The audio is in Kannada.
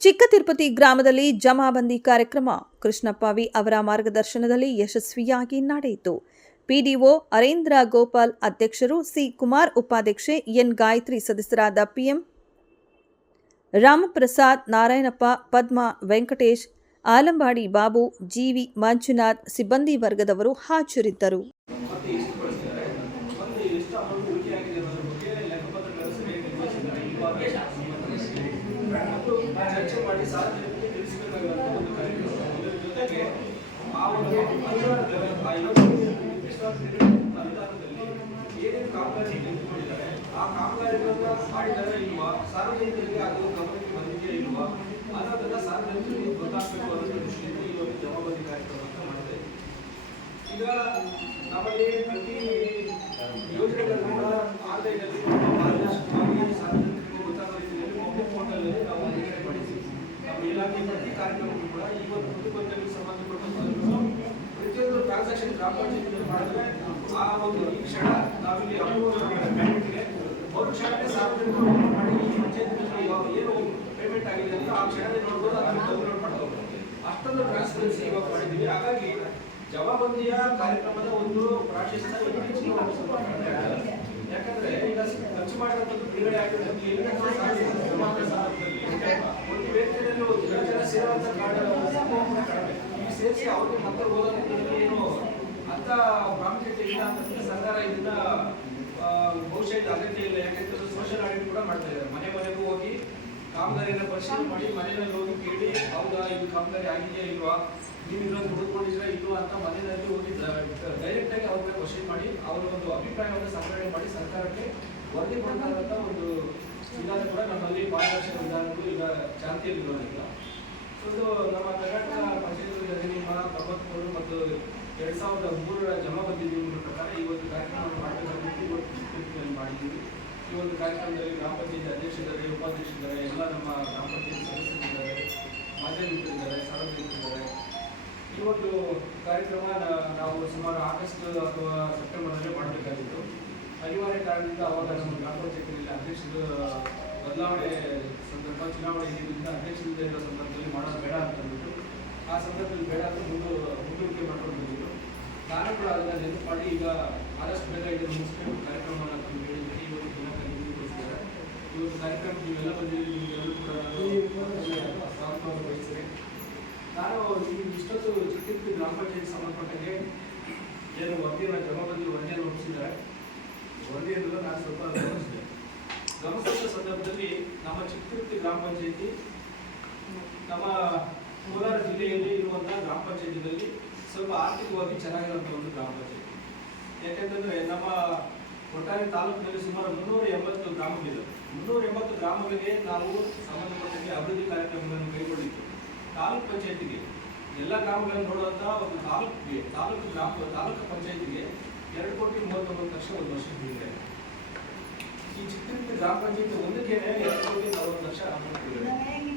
ಚಿಕ್ಕ ತಿರುಪತಿ ಗ್ರಾಮದಲ್ಲಿ ಜಮಾಬಂದಿ ಕಾರ್ಯಕ್ರಮ. ಕೃಷ್ಣಪ್ಪ ವಿ ಅವರ ಮಾರ್ಗದರ್ಶನದಲ್ಲಿ ಯಶಸ್ವಿಯಾಗಿ ನಡೆಯಿತು. ಪಿಡಿಒ ಅರೇಂದ್ರ ಗೋಪಾಲ್ ಅಧ್ಯಕ್ಷರು ಸಿ ಕುಮಾರ್ ಉಪಾಧ್ಯಕ್ಷೆ ಎನ್ ಗಾಯತ್ರಿ ಸದಸ್ಯರಾದ ಪಿಎಂ ರಾಮಪ್ರಸಾದ್ ನಾರಾಯಣಪ್ಪ, ಪದ್ಮ ವೆಂಕಟೇಶ್, ಆಲಂಬಾಡಿ ಬಾಬು ಜಿವಿ ಮಂಜುನಾಥ್ ಸಿಬ್ಬಂದಿ ವರ್ಗದವರು ಹಾಜರಿದ್ದರು ಮತ್ತೆ ಎಷ್ಟು ಬಳಸಿದ್ದಾರೆ ಮತ್ತೆ ಎಷ್ಟು ಅಮೌಂಟ್ ಉಳಿಕೆ ಆಗಿದೆ ಅನ್ನೋದ್ರ ಬಗ್ಗೆ ಲೆಕ್ಕಪತ್ರಗಳನ್ನು ಸರಿಯಾಗಿ ನಿರ್ವಹಿಸಿದ್ದಾರೆ ಇವಾಗ ಮತ್ತು ಚರ್ಚೆ ಮಾಡಿ ಸಾರ್ವಜನಿಕರಿಗೆ ತಿಳಿಸಬೇಕಾಗಿರುವಂಥ ಒಂದು ಕಾರ್ಯಕ್ರಮ ಜೊತೆಗೆ ಆ ಒಂದು ಅನುದಾನದಲ್ಲಿ ಆ ಅನುದಾನದಲ್ಲಿ ಏನೇನು ಕಾಮಗಾರಿ ನಿಂತುಕೊಂಡಿದ್ದಾರೆ ಆ ಕಾಮಗಾರಿಗಳನ್ನ ಮಾಡಿದ್ದಾರೆ ಇಲ್ವಾ ಸಾರ್ವಜನಿಕರಿಗೆ ಅದು ಗಮನಕ್ಕೆ ಬಂದಿದೆಯಾ ಇಲ್ವಾ ಅನ್ನೋದನ್ನ ಸಾರ್ವಜನಿಕರಿಗೆ ಗೊತ್ತಾಗಬೇಕು ಅನ್ನೋ ದೃಷ್ಟಿಯಿಂದ ಈ ಒಂದು ಜವಾಬ್ದಾರಿ ಕಾರ್ಯಕ್ರಮ ಅಂತ ಇದ್ದೀವಿ ಈಗ ನಮ್ಮಲ್ಲಿ ಮಾಡಿದ್ರೆ ಆ ಒಂದು ಕ್ಷಣ ನಾವಿಲ್ಲಿ ಬ್ಯಾಂಕ್ಗೆ ಸಾರ್ವಜನಿಕರು ಈ ಪಂಚಾಯತ್ನಲ್ಲಿ ಇವಾಗ ಏನು ಪೇಮೆಂಟ್ ಆಗಿದೆ ಅಂತ ಆ ಕ್ಷಣದಲ್ಲಿ ನೋಡ್ಬೋದು ಅದನ್ನು ಅಷ್ಟೊಂದು ಟ್ರಾನ್ಸ್ಪರೆನ್ಸಿ ಇವಾಗ ಮಾಡಿದ್ದೀವಿ ಹಾಗಾಗಿ ಜವಾಬಂದಿಯ ಕಾರ್ಯಕ್ರಮದ ಒಂದು ಪ್ರಾಶಸ್ತ್ಯ. ಯಾಕಂದ್ರೆ ಈಗ ಖರ್ಚು ಮಾಡಿರೋದು ಬಿಡುಗಡೆ ಆಗಿರೋದು ಒಂದು ವೇದಿಕೆಯಲ್ಲಿ ಒಂದು ಜನ ಸೇರುವಂತ ಕಾರ್ಡ್ ಈ ಸೇರಿಸಿ ಅವ್ರಿಗೆ ಮತ್ತೆ ಓದೋದ್ರಲ್ಲಿ ಏನು ಅಂತ ಪ್ರಾಮುಖ್ಯತೆ ಇಲ್ಲ ಅಂತ ಸರ್ಕಾರ ಇದನ್ನ ಬಹುಶಃ ಅಗತ್ಯ ಇಲ್ಲ. ಯಾಕಂದ್ರೆ ಸೋಷಿಯಲ್ ಆಡಿಟ್ ಕೂಡ ಮಾಡ್ತಾ ಇದ್ದಾರೆ. ಮನೆ ಮನೆಗೂ ಹೋಗಿ ಕಾಮಗಾರಿಯನ್ನು ಪರಿಶೀಲನೆ ಮಾಡಿ, ಮನೆಯಲ್ಲಿ ಹೋಗಿ ಕೇಳಿ, ಹೌದಾ, ಇದು ಕಾಮಗಾರಿ ಆಗಿದೆಯಾ ಇಲ್ವಾ? ನೀವು ಇದನ್ನು ಹುಡುಕೊಂಡಿದ್ರೆ ಇಲ್ವಾ ಅಂತ ಮನೆಯಲ್ಲಿ ಹೋಗಿ ಡೈರೆಕ್ಟ್ ಆಗಿ ಅವ್ರನ್ನ ಕ್ವಶನ್ ಮಾಡಿ, ಅವರ ಒಂದು ಅಭಿಪ್ರಾಯವನ್ನು ಸಂಗ್ರಹಣೆ ಮಾಡಿ ಸರ್ಕಾರಕ್ಕೆ ವರದಿ ಕೊಡ್ತಾರಂತ ಒಂದು ವಿಧಾನ ಕೂಡ ನಮ್ಮಲ್ಲಿ ಪಾರದರ್ಶಕ ವಿಧಾನಗಳು ಈಗ ಚಾಲ್ತಿಯಲ್ಲಿ ಇರೋದಿಲ್ಲ ಸೊ ಇದು ನಮ್ಮ ಕರ್ನಾಟಕ ಪಂಚಾಯತ್ ಅಧಿನಿಯಮ ತೊಂಬತ್ಮೂರು ಮತ್ತು ಎರಡ್ ಸಾವಿರದ ಮೂರರ ಜಮಾಬಂದಿ ನಿಯಮಗಳ ಪ್ರಕಾರ ಈ ಒಂದು ಕಾರ್ಯಕ್ರಮವನ್ನು ಮಾಡಬೇಕಾಗಿತ್ತು ಇವತ್ತು ಚಿತ್ರದುರ್ಗದಲ್ಲಿ ಮಾಡಿದ್ದೀವಿ ಈ ಒಂದು ಕಾರ್ಯಕ್ರಮದಲ್ಲಿ ಗ್ರಾಮ ಪಂಚಾಯತ್ ಅಧ್ಯಕ್ಷರಿದ್ದಾರೆ, ಉಪಾಧ್ಯಕ್ಷರಿದ್ದಾರೆ, ಎಲ್ಲ ನಮ್ಮ ಗ್ರಾಮ ಪಂಚಾಯತ್ ಸದಸ್ಯರಿದ್ದಾರೆ, ಮಾಧ್ಯಮಿಕರಿದ್ದಾರೆ, ಸಾರ್ವಜನಿಕರಿದ್ದಾರೆ. ಈ ಒಂದು ಕಾರ್ಯಕ್ರಮ ನಾವು ಸುಮಾರು ಆಗಸ್ಟ್ ಅಥವಾ ಸೆಪ್ಟೆಂಬರ್ನಲ್ಲೇ ಮಾಡಬೇಕಾಗಿತ್ತು. ಅನಿವಾರ್ಯ ಕಾರಣದಿಂದ ಅವಾಗ ನಮ್ಮ ಗ್ರಾಮ ಪಂಚಾಯತಿನಲ್ಲಿ ಅಧ್ಯಕ್ಷರು ಬದಲಾವಣೆ ಸಂದರ್ಭ, ಚುನಾವಣೆ ಇದ್ದಿದ್ದರಿಂದ ಅಧ್ಯಕ್ಷರಿಂದ ಇರೋ ಸಂದರ್ಭದಲ್ಲಿ ಮಾಡೋದು ಬೇಡ ಅಂತ ಅಂದ್ಬಿಟ್ಟು, ಆ ಸಂದರ್ಭದಲ್ಲಿ ಬೇಡ ಅಂತ ಮುಂದೆ ಮುಂದೂಡಿಕೆ ಮಾಡ್ಕೊಂಡು ಬಂದಿದ್ದು ನಾನು ಕೂಡ ಅದನ್ನ ನೆನಪು ಮಾಡಿ ಈಗ ಆದಷ್ಟು ಬೇಗ ಇದನ್ನು ಮುಗಿಸ್ಕೊಂಡು ಕಾರ್ಯಕ್ರಮವನ್ನು ಹೇಳಿದ್ರೆ ಈ ಒಂದು ದಿನ ಈ ಒಂದು ಕಾರ್ಯಕ್ರಮ ನೀವೆಲ್ಲ ಬಂದಿದ್ದೀರಿ ನಿಮಗೆಲ್ಲರೂ ಕೂಡ ನಾನು ಬಯಸ್ತೇನೆ ನಾನು ನಿಮ್ಗೆ ಇಷ್ಟೊತ್ತು ಚಿಕ್ಕ ಗ್ರಾಮ ಪಂಚಾಯತ್ ಸಂಬಂಧಪಟ್ಟಂಗೆ ಏನು ವರದಿಯನ್ನು ವರದಿಯನ್ನು ಒಪ್ಪಿಸಿದ್ದಾರೆ. ವರದಿಯನ್ನು ನಾನು ಸ್ವಲ್ಪ ಗಮನಿಸಿದೆ. ಗಮನಿಸಿದ ಸಂದರ್ಭದಲ್ಲಿ ನಮ್ಮ ಚಿಕ್ಕತಿರುಪತಿ ಗ್ರಾಮ ಪಂಚಾಯತಿ, ನಮ್ಮ ಕೋಲಾರ ಜಿಲ್ಲೆಯಲ್ಲಿ ಇರುವಂತಹ ಗ್ರಾಮ ಪಂಚಾಯಿತಿಯಲ್ಲಿ ಸ್ವಲ್ಪ ಆರ್ಥಿಕವಾಗಿ ಚೆನ್ನಾಗಿರುವಂಥ ಒಂದು ಗ್ರಾಮ ಪಂಚಾಯತಿ. ಯಾಕೆಂತಂದ್ರೆ ನಮ್ಮ ಒಟ್ಟಾರೆ ತಾಲೂಕಿನಲ್ಲಿ ಸುಮಾರು ಮುನ್ನೂರ ಎಂಬತ್ತು ಗ್ರಾಮಗಳಿದೆ ಮುನ್ನೂರ ಎಂಬತ್ತು ಗ್ರಾಮಗಳಿಗೆ ನಾವು ಸಂಬಂಧಪಟ್ಟಂಗೆ ಅಭಿವೃದ್ಧಿ ಕಾರ್ಯಕ್ರಮಗಳನ್ನು ಕೈಗೊಂಡಿದ್ದು ತಾಲೂಕು ಪಂಚಾಯತಿಗೆ ಎಲ್ಲ ಗ್ರಾಮಗಳನ್ನು ನೋಡುವಂತಹ ಒಂದು ತಾಲೂಕಿಗೆ, ತಾಲೂಕು ಗ್ರಾಮ, ತಾಲೂಕು ಪಂಚಾಯತಿಗೆ ಎರಡು ಕೋಟಿ ಮೂವತ್ತೊಂಬತ್ತು ಲಕ್ಷ ಒಂದು ವರ್ಷ ಹಿಂದೆ. ಈ ಚಿತ್ರದುರ್ಗ ಗ್ರಾಮ ಪಂಚಾಯತಿ ಒಂದಕ್ಕೆ ಎರಡು ಕೋಟಿ ನಲವತ್ತು ಲಕ್ಷ ಅಮೌಂಟ್